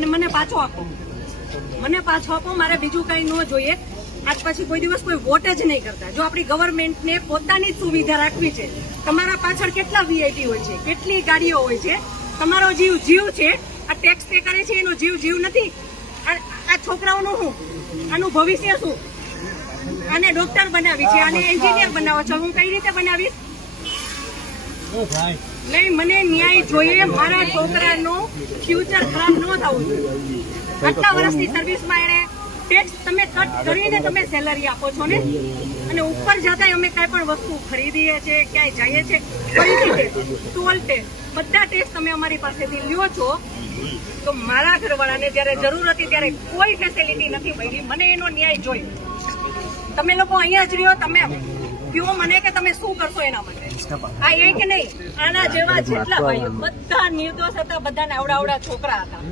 અને મને પાછો આપો, મારે બીજું કઈ ન જોઈએ. આજ પછી કોઈ દિવસ કોઈ વોટ જ નહીં કરતા. જો આપણી ગવર્મેન્ટને પોતાની જ સુવિધા રાખવી છે, તમારા પાછળ કેટલા વીઆઈપી હોય છે, કેટલી ગાડીઓ હોય છે, તમારો જીવ છે. આ ટેક્સ પે કરે છે એનો જીવ નથી. આ છોકરાઓનું શું, આનું ભવિષ્ય શું? આને ડોક્ટર બનાવી છે, આને એન્જિનિયર બનાવો છો, હું કઈ રીતે બનાવીશ? નહીં, મને ન્યાય જોઈએ. મારા છોકરાનું ફ્યુચર ખરાબ ન થવું જોઈએ. આટલા વર્ષની સર્વિસમાં એને ટેક્સ તમે કટ કરીને તમે સેલરી આપો છો ને, અને ઉપર જતા અમે કઈ પણ વસ્તુ ખરીદીએ છીએ, ક્યાંય જઈએ છીએ, ફરીથી ટોલ ટેક્સ, બધા ટેક્સ તમે અમારી પાસેથી લ્યો છો. તો મારા ઘરવાળાને જયારે જરૂર હતી ત્યારે કોઈ ફેસિલિટી નથી મળી. મને એનો ન્યાય જોઈએ. તમે લોકો અહીંયા જ રહ્યો, તમે કહો મને કે તમે શું કરશો એના માટે. આ એક નહીં, આના જેવા જેટલા ભાઈઓ બધા નિર્દોષ હતા, બધાને આવડા છોકરા હતા.